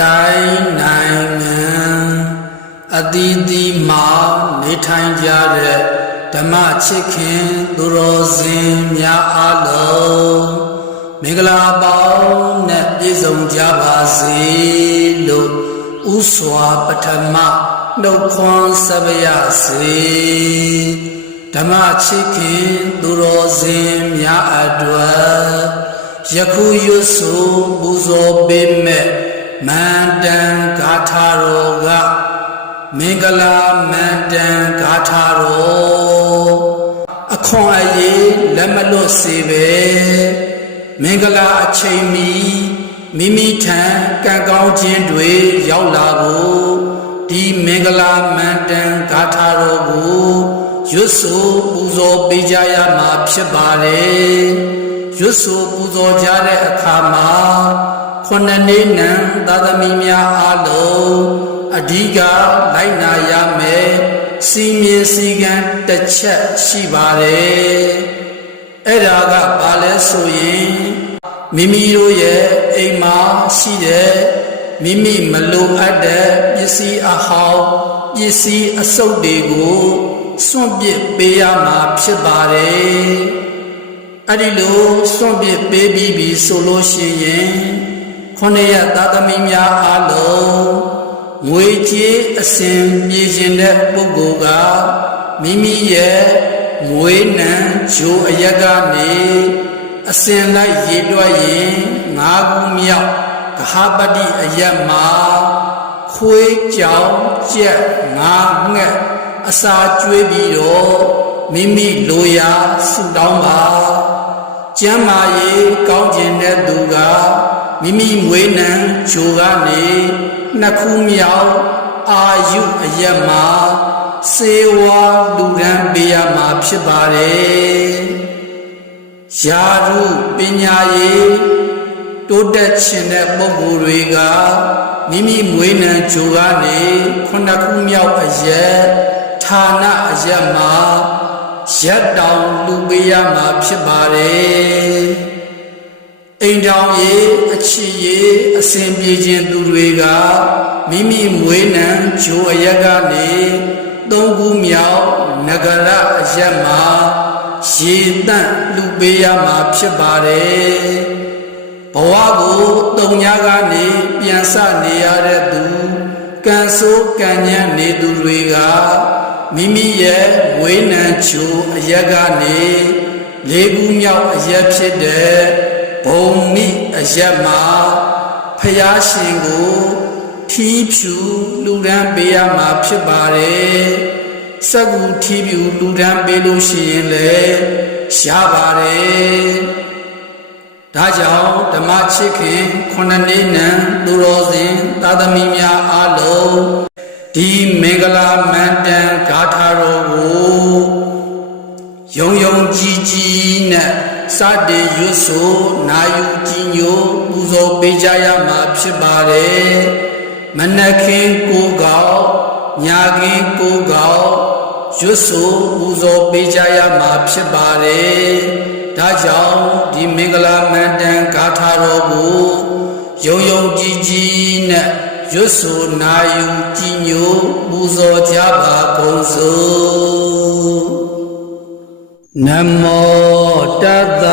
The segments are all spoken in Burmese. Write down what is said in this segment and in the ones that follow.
တိုင်းနိုင်ငံအသီးသီးမှာနေထိုင်ကြတဲ့ဓမ္မချစ်ခင်သူတော်စင်များအားလုံးမင်္ဂလာပေါင်းနဲ့ပြည့်စုံကြပါစေလို့ဥစွာပထမနှုတ်ခွန်းဆက်ပါရစေဓမ္မချစ်ခင်သူတော်စင်များအတွက်ယခုရွတ်ဆိုပူဇော်ပေးမဲ့ မန္တန်ဂါထာတော်ကမင်္ဂလာမန္တန်ဂါထာတော်အခွန်အရေးလက်မလွတ်စေပဲမင်္ဂလာအချိန်မီမိမိထံကံကောင်းခြင်းတွေရောက်လာဖို့ဒီမင်္ဂလာမန္တန်ဂါထာတော်ကိုရွတ်ဆိုပူဇော်ပေးကြရမှာဖြစ်ပါတယ်ရွတ်ဆိုပူဇော်ကြတဲ့အခါမှာ ခုနှစ်နှစ်နံသာသမီများအားလုံးအဓိကလိုက်နာရမယ်စီမင်းစည်းကမ်းတစ်ချက်ရှိပါတယ်အဲ့ဒါကဘာလဲဆိုရင်မိမိတို့ရဲ့အိမ်မှာရှိတဲ့မိမိမလိုအပ်တဲ့ပစ္စည်းအဟောင်းပစ္စည်းအစုပ်တွေကိုစွန့်ပစ်ပေးရမှာဖြစ်ပါတယ်အဲ့ဒီလိုစွန့်ပစ်ပေးပြီးပြီဆိုလို့ရှိရင် ခொနည်းရသာသမီများအားလုံးငွေကြေးအစဉ်ပြေခြင်းတဲ့ပုဂ္ဂိုလ်ကမိမိရဲ့ငွေနံဂျိုအရက်ကနေအစဉ်လိုက်ရေတွက်ရင်ငါးခုမြောက်ကဟပတိအရက်မှာခွေးကြောင်ကြက်ငါးငှက်အစာကျွေးပြီးတော့မိမိလိုရာဆုတောင်းပါကျမ်းမာရေးကောင်းခြင်းတဲ့သူက မိမိမွေးနံဂျိုကနေနှစ်ခုမြောက်အာယုအရက်မှာစေဝါလူရန်ပေးရမှာဖြစ်ပါတယ်ယာရုပညာရေးတိုးတက်ခြင်းတဲ့ပုဂ္ဂိုလ်တွေကမိမိမွေးနံဂျိုကနေခုနှစ်ခုမြောက်အရက်ဌာနအရက်မှာရက်တောင်လူပေးရမှာဖြစ်ပါတယ် အိမ်တောင်ရေးအချစ်ရေးအစဉ်ပြေခြင်းသူတွေကမိမိမွေးနံဂျိုအရက်ကနေသုံးခုမြောက်နဂရအရက်မှာရေတန့်လူပေးရမှာဖြစ်ပါတယ်ဘဝကိုတုံညာကနေပြန်ဆနေရတဲ့သူကံဆိုးကံညံ့နေသူတွေကမိမိရဲ့ဝိနံချိုအရက်ကနေလေးခုမြောက်အရက်ဖြစ်တဲ့ ဘုံမိအရက်မှာဖျားရှင်ကိုထီးဖြူလူရန်ပေးရမှာဖြစ်ပါတယ်စက်ကူထီးဖြူလူရန်ပေးလို့ရှိရင်လည်းရှားပါတယ်ဒါကြောင့်ဓမ္မချစ်ခင်ခုနှစ်နှစ်နံသူတော်စင်သာသမီများအားလုံးဒီမင်္ဂလာမန္တန်ဂါထာတော်ကိုယုံယုံကြည်ကြည်နဲ့ စတင်ရွတ်ဆိုနာယူကြည်ညိုပူဇော်ပေးကြရမှာဖြစ်ပါတယ်မနက်ခင်းကိုကောက်ညခင်းကိုကောက်ရွတ်ဆိုပူဇော်ပေးကြရမှာဖြစ်ပါတယ်ဒါကြောင့်ဒီမင်္ဂလာမန္တန်ဂါထာတော်ကိုယုံယုံကြည်ကြည်နဲ့ရွတ်ဆိုနာယူကြည်ညိုပူဇော်ကြပါကုန်စို့ နမောတတ္တ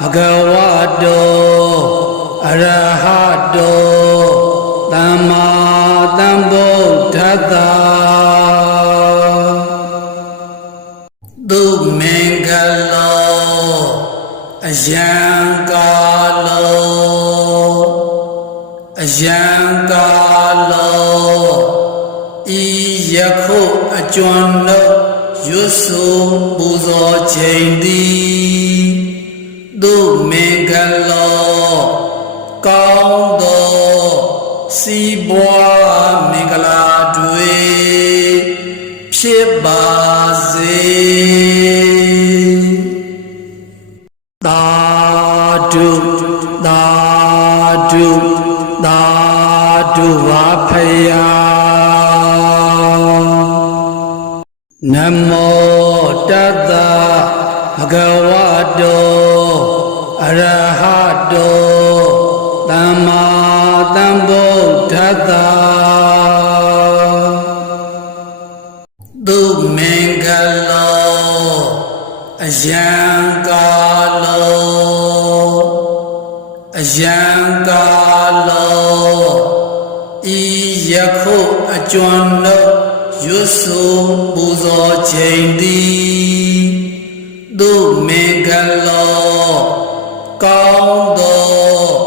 ဘဂဝတောအရဟတောသမ္မာသမ္ဗုဒ္ဓတ္တသူမင်္ဂလောအယံကာလောအယံကာလောဤယခုအကျွန်ုပ် ရွတ်ဆိုပူဇော်ချိန်သည်သူမင်္ဂလောကောင်းသောစီးပွားမင်္ဂလာတွေဖြစ်ပါ တ္တသူမင်္ဂလောအယံကာလောအယံကာလောဤယခုအကျွမ်းတို့ရွတ်ဆိုပူဇော်ချိန်သည်သူမင်္ဂလောကောင်းသော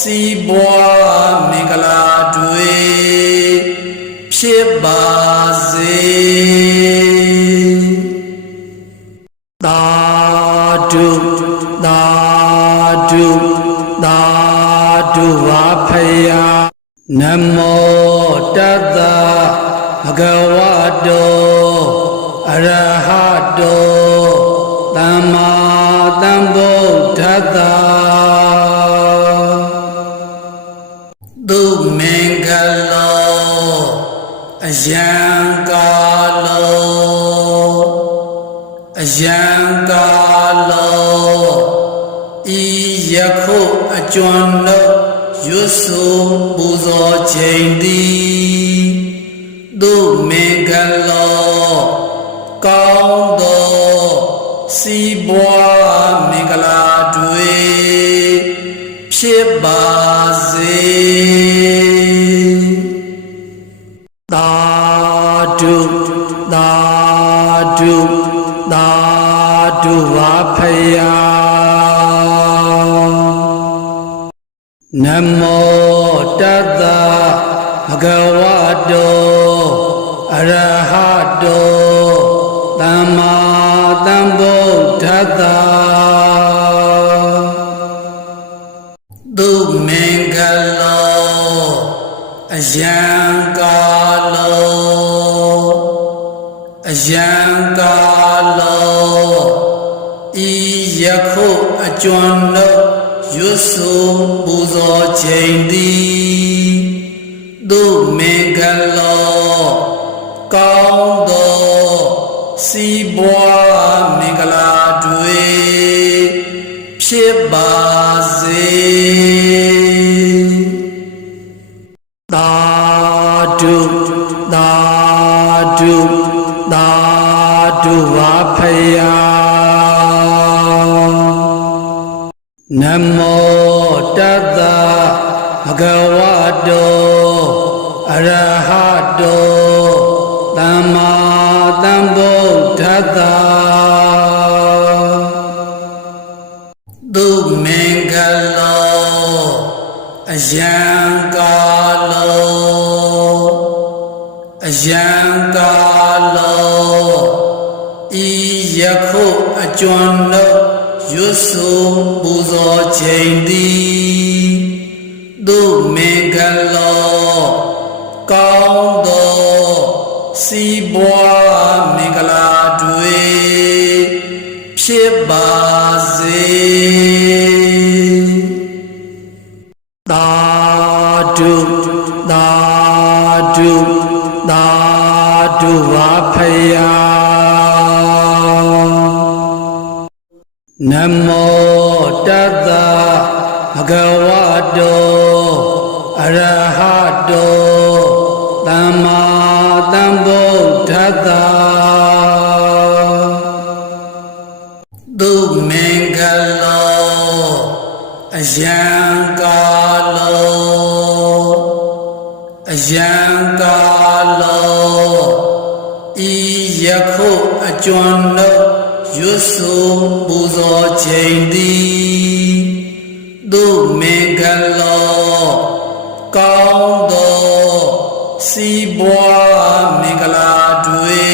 စီးပွားမင်္ဂလာတွေဖြစ်ပါစေသာဓုသာဓုသာဓုဝါဖယာနမောတတ္တဘဂဝတောအရဟတောသမ္မာသမ္ဗုဒ္ဓတ္တ ယံကာလောအယံကာလောဤယခုအကျွမ်းတို့ရွတ်ဆိုပူဇော်ချိန်သည်သူမင်္ဂလောကောင်းသောစီးပွား ဓုသာဓုဝါဖယာနမောတတ္တဘဂဝတောအရဟတောသမ္မာသမ္ဗုဒ္ဓတ္တသူမင်္ဂလောအယံကာလော အယံကာလောဤယခုအကျွမ်းတို့ရွတ်ဆိုပူဇော်ချိန်သည်သူမင်္ဂလောကောင်းသောစီးပွားမင်္ဂလာတွေဖြစ်ပါစေ မောတတ္တဘဂဝတောအရဟတောသမ္မာသမ္ဗုဒ္ဓတ္တ ဆိုပူဇော်ချိန်သည်သူမင်္ဂလောကောင်းသောစီးပွားမင်္ဂလာတွေဖြစ်ပါစေသာဓုသာဓုသာဓုဝါဖယာ နမောတတ္တဘဂဝတောအရဟတောသမ္မာသမ္ဗုဒ္ဓတ္တသူမင်္ဂလောအယံကာလောအယံကာလောဤယခုအကျွမ်းတို့ ရွတ်ဆိုပူဇော်ချိန်သည်သူမင်္ဂလောကောင်းသောစီးပွားမင်္ဂလာတွေ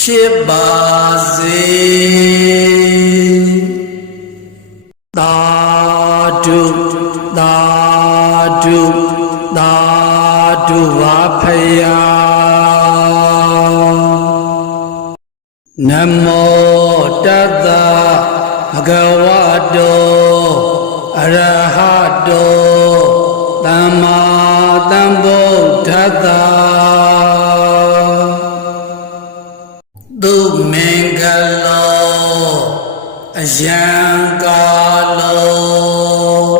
ဖြစ်ပါစေ နမောတတ္တဘဂဝတောအရဟတောသမ္မာသမ္ဗုဒ္ဓတ္တသူမင်္ဂလောအယံကာလော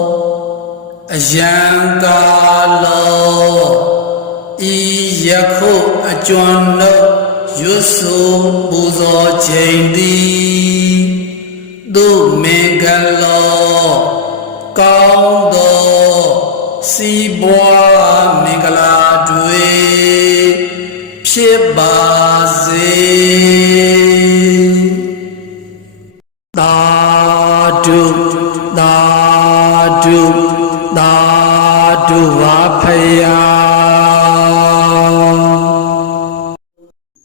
အယံကာလောဤယခုအကျွမ်းတော့ ရွတ်ဆိုပူဇော်ချိန်သည်သူမင်္ဂလောကောင်းသောစီးပွားမင်္ဂလာတွေဖြစ်ပါစေသာဓုသာဓုသာဓုပါဖယာ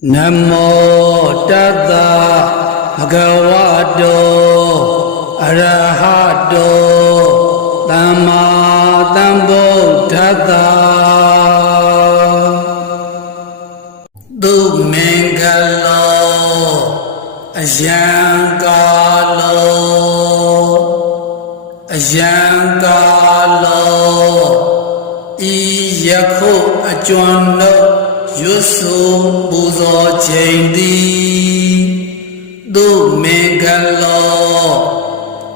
နမောတတ္တဘဂဝတောအရဟတောသမ္မာသမ္ဗုဒ္ဓတ္တသူမင်္ဂလောအယံကာလောအယံကာလောဤယခုအကျွမ်းတို့ ရွတ်ဆိုပူဇော်ချိန်သည်သူမင်္ဂလော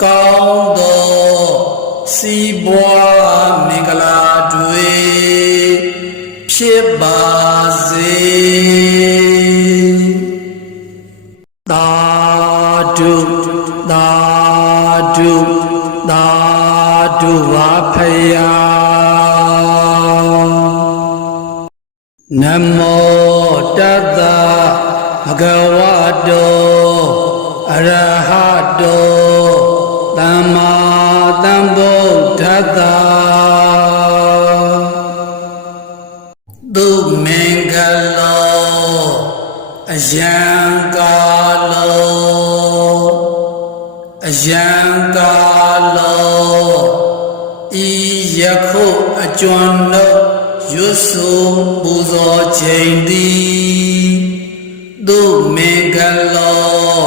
ကောင်းသောစီးပွားမင်္ဂလာတွေဖြစ်ပါစေ မောတတ္တဘဂဝတောအရဟတောသမ္မာသမ္ဗုဒ္ဓတ္တသူမင်္ဂလောအယံကာလောအယံကာလောဤယခုအကျွမ်းတို့ ရွတ်ဆိုပူဇော်ချိန်သည်သူမင်္ဂလော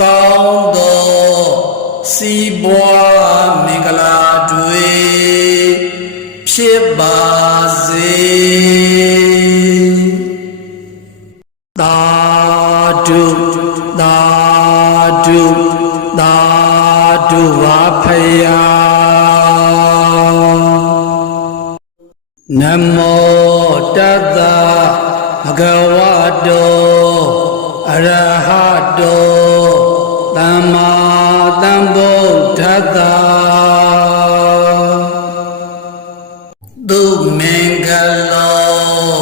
ကောင်းသောစီးပွားမင်္ဂလာတွေဖြစ်ပါစေသာဓုသာဓုသာဓုပါဖယာ နမောတတ္တဘဂဝတောအရဟတောသမ္မာသမ္ဗုဒ္ဓတ္တသူမင်္ဂလော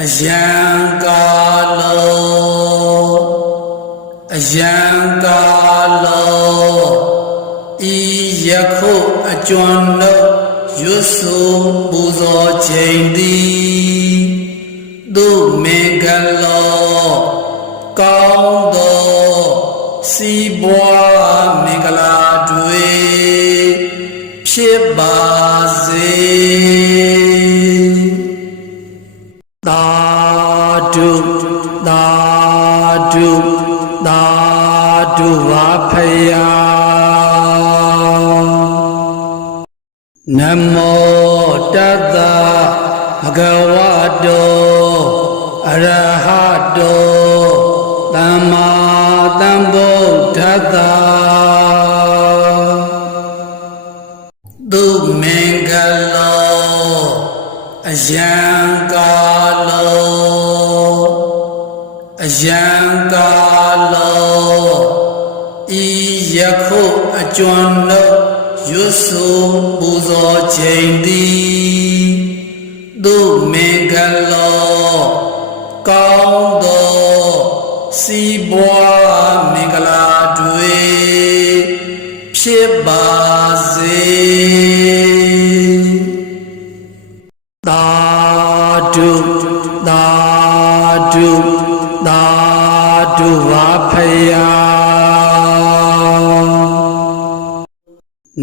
အယံကာလောအယံကာလောဤယခုအကျွမ်းတို့ ရွတ်ဆိုပူဇော်ချိန်သည်သူမင်္ဂလောကောင်းသောစီးပွားမင်္ဂလာတွေဖြစ်ပါစေသာဓုသာဓုသာဓုပါဖယာ နမောတတ္တဘဂဝတောအရဟတောသမ္မာသမ္ဗုဒ္ဓတ္တသူမင်္ဂလောအယံကာလောအယံကာလောဤယခုအကျွမ်းတို့ ရွတ်ဆိုပူဇော်ချိန်သည်သူမင်္ဂလောကောင်းသောစီးပွားမင်္ဂလာတွေဖြစ်ပါစေသာဓုသာဓုသာဓုပါဖယာ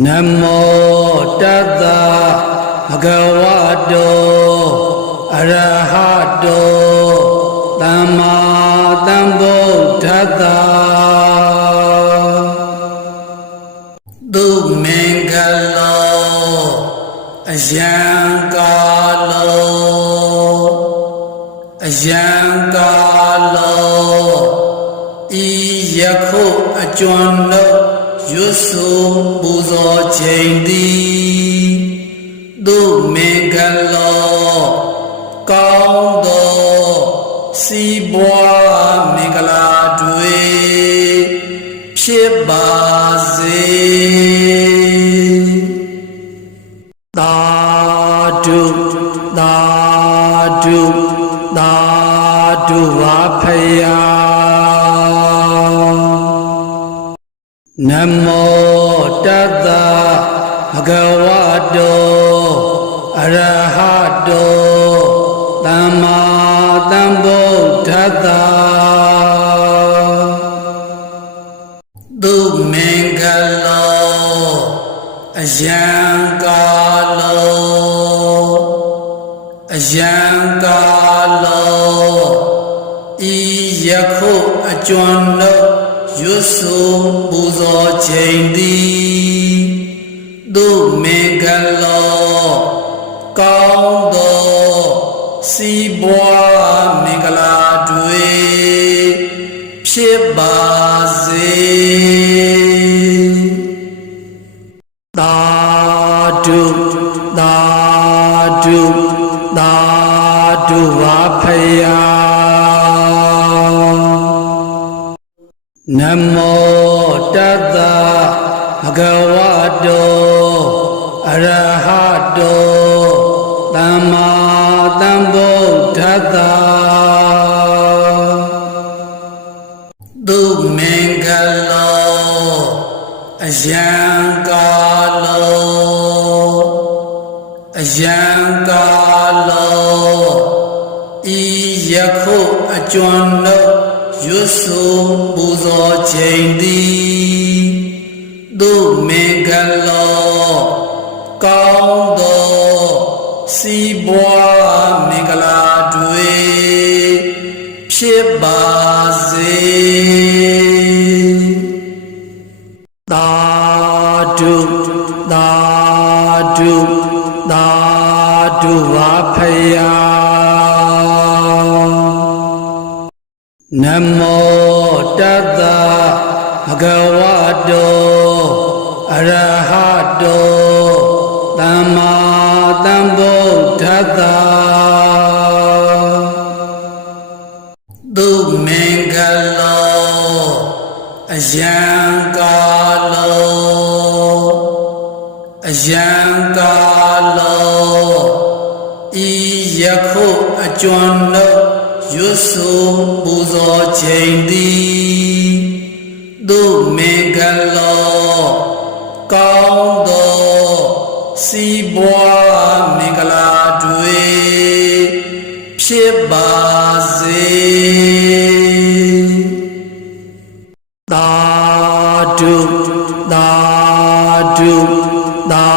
နမောတတ္တဘဂဝတောအရဟတောသမ္မာသမ္ဗုဒ္ဓတ္တသူမင်္ဂလောအယံကာလောအယံကာလောဤယခုအကျွမ်းတို့ ရွတ်ဆိုပူဇော်ချိန်သည်သူမင်္ဂလောကောင်းသောစီးပွားမင်္ဂလာတွေဖြစ်ပါစေ မောတတ္တဘဂဝတောအရဟတောသမ္မာသမ္ဗုဒ္ဓတ္တသူမင်္ဂလောအယံကာလောအယံကာလောဤယခုအကျွမ်းတို့ ရွတ်ဆိုပူဇော်ချိန်သည်သူမင်္ဂလောကောင်းသောစီးပွားမင်္ဂလာတွေဖြစ်ပါစေသာဓုသာဓုသာဓုပါဖယာ နမောတတ္တဘဂဝတောအရဟတောသမ္မာသမ္ဗုဒ္ဓတ္တသူမင်္ဂလောအယံကာလောအယံကာလောဤယခုအကျွမ်းတို့ ရွတ်ဆိုပူဇော်ချိန်သည်သူမင်္ဂလောကောင်းသောစီးပွားမင်္ဂလာတွေဖြစ်ပါစေ မောတတ္တဘဂဝတောအရဟတောသမ္မာသမ္ဗုဒ္ဓတ္တသူမင်္ဂလောအယံကာလောအယံကာလောဤယခုအကျွမ်းတို့ ရွတ်ဆိုပူဇော်ချိန်သည်သူမင်္ဂလောကောင်းသောစီးပွားမင်္ဂလာတွေဖြစ်ပါစေသာဓုသာဓုသာ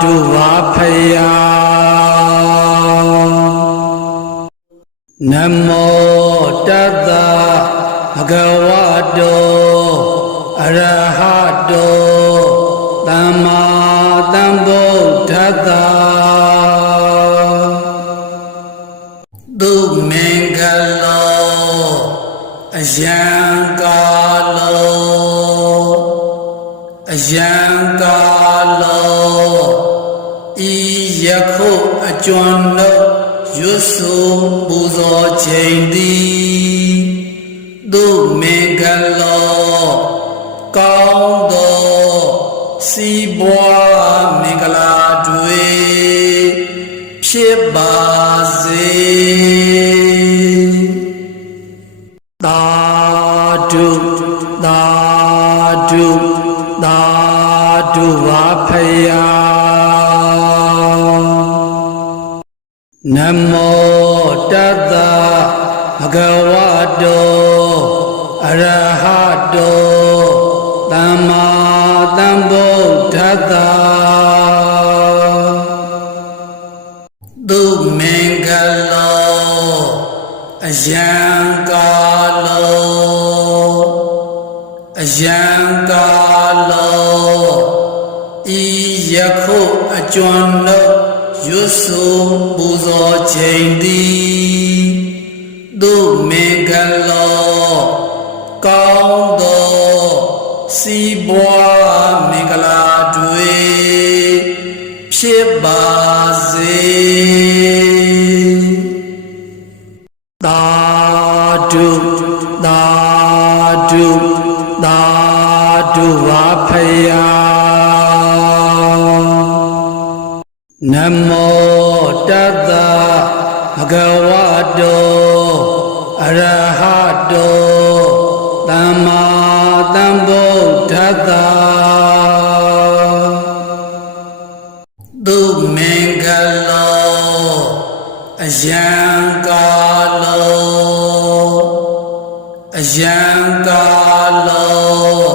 ဓုပါဖယာ နမောတတ္တဘဂဝတောအရဟတောသမ္မာသမ္ဗုဒ္ဓတ္တသူမင်္ဂလောအယံကာလောအယံကာလောဤယခုအကျွမ်းတို့ ရွတ်ဆိုပူဇော်ချိန်သည်သူမင်္ဂလောကောင်းသောစီးပွားမင်္ဂလာတွေဖြစ်ပါစေ မောတတ္တဘဂဝတောအရဟတောသမ္မာသမ္ဗုဒ္ဓတ္တသူမင်္ဂလောအယံကာလောအယံကာလောဤယခုအကျွမ်းတို့ရွတ် ဆိုပူဇော်ချိန်သည်သူမင်္ဂလောကောင်းသောစီးပွားမင်္ဂလာတွေဖြစ်ပါစေသာဓုသာဓုသာဓုပါဖယာ နမောတတ္တဘဂဝတောအရဟတောသမ္မာသမ္ဗုဒ္ဓတ္တသူမင်္ဂလောအယံကာလောအယံကာလော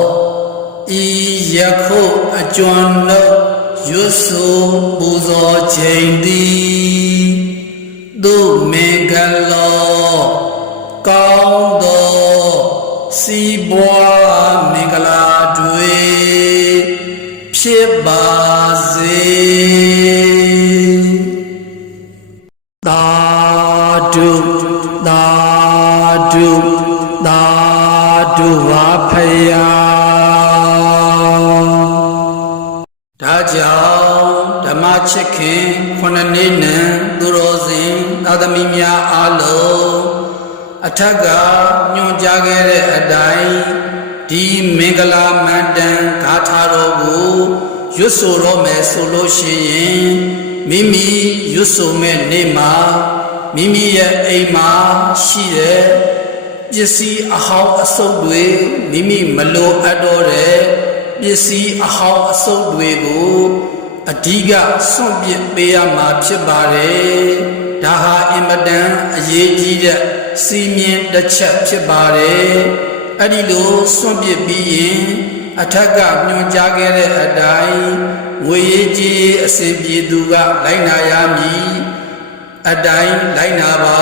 ဤယခုအကျွမ်းလို့ ရွတ်ဆိုပူဇော်ချိန်သည်သူမင်္ဂလောကောင်းသောစီးပွားမင်္ဂလာတွေဖြစ်ပါ ထက်ကညွှန်ကြားခဲ့တဲ့အတိုင်းဒီမင်္ဂလာမန္တန်ဂါထာတော်ကိုရွတ်ဆိုတော့မယ်ဆိုလို့ရှိရင်မိမိရွတ်ဆိုမဲ့နေ့မှာမိမိရဲ့အိမ်မှာရှိတဲ့ပစ္စည်းအဟောင်းအစုပ်တွေမိမိမလိုအပ်တော့တဲ့ပစ္စည်းအဟောင်းအစုပ်တွေကိုအဓိကစွန့်ပစ်ပေးရမှာဖြစ်ပါတယ် ဒါဟာအင်မတန်အရေးကြီးတဲ့စီမင်းတစ်ချက်ဖြစ်ပါတယ်အဲ့ဒီလိုစွန့်ပစ်ပြီးရင်အထက်ကညွှန်ကြားခဲ့တဲ့အတိုင်းငွေရေးကြေးရေးအစဉ်ပြေသူကလိုက်နာရမည်အတိုင်းလိုက်နာပါ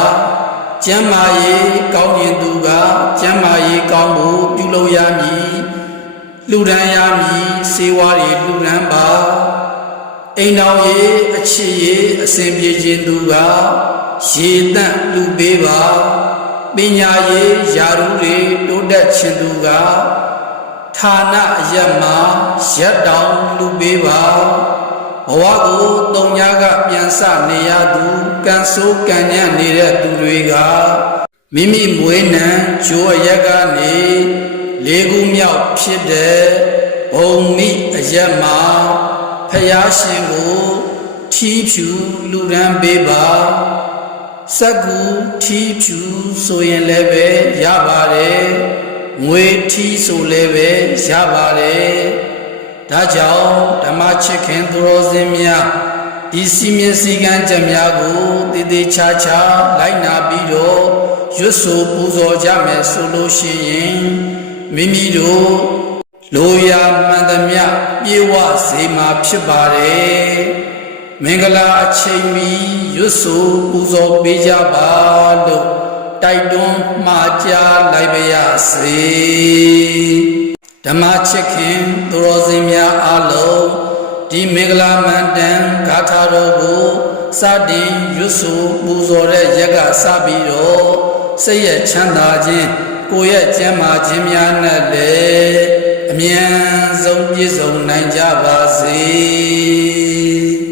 ကျမ်းမာရေးကောင်းရင်သူကကျမ်းမာရေးကောင်းဖို့ပြုလုပ်ရမည်လူဒန်းရမည်စေဝါတွေလူဒန်းပါ အိမ်တော်ရေးအချစ်ရေးအစဉ်ပြေခြင်းသူကရေတန့်လူပေးပါပညာရေးယာရုတွေတိုးတက်ခြင်းသူကဌာနအယက်မှာရက်တောင်လူပေးပါဘဝကိုတုံညာကပြန်ဆနေရသူကံဆိုးကံညံ့နေတဲ့သူတွေကမိမိမွေးနံဂျိုးအရက်ကနေလေးခုမြောက်ဖြစ်တဲ့ဘုံမိအရက်မှာ ဖယားရှင်ကိုထီးဖြူလူရန်ပေးပါစက္ကူထီးဖြူဆိုရင်လည်းပဲရပါတယ်ငွေထီးဆိုလည်းပဲရပါတယ်ဒါကြောင့်ဓမ္မချစ်ခင်သူတော်စင်များဒီစီမင်းစည်းကမ်းချက်များကိုတည်တည်ချာချာလိုက်နာပြီးတော့ရွတ်ဆိုပူဇော်ကြမယ်ဆိုလို့ရှိရင်မိမိတို့ လိုရာမှန်သမျှပြေဝစေမှာဖြစ်ပါတယ်မင်္ဂလာအချိန်မီရွတ်ဆိုပူဇော်ပေးကြပါလို့တိုက်တွန်းမှာကြားလိုက်ပါရစေဓမ္မချစ်ခင်သူတော်စင်များအားလုံးဒီမင်္ဂလာမန္တန်ဂါထာတော်ကိုစတင်ရွတ်ဆိုပူဇော်တဲ့ရက်ကစပြီးတော့စိတ်ရဲ့ချမ်းသာခြင်းကိုယ်ရဲ့ကျမ်းမာခြင်းများနဲ့လည်း အမြန်ဆုံးပြည့်စုံနိုင်ကြပါစေ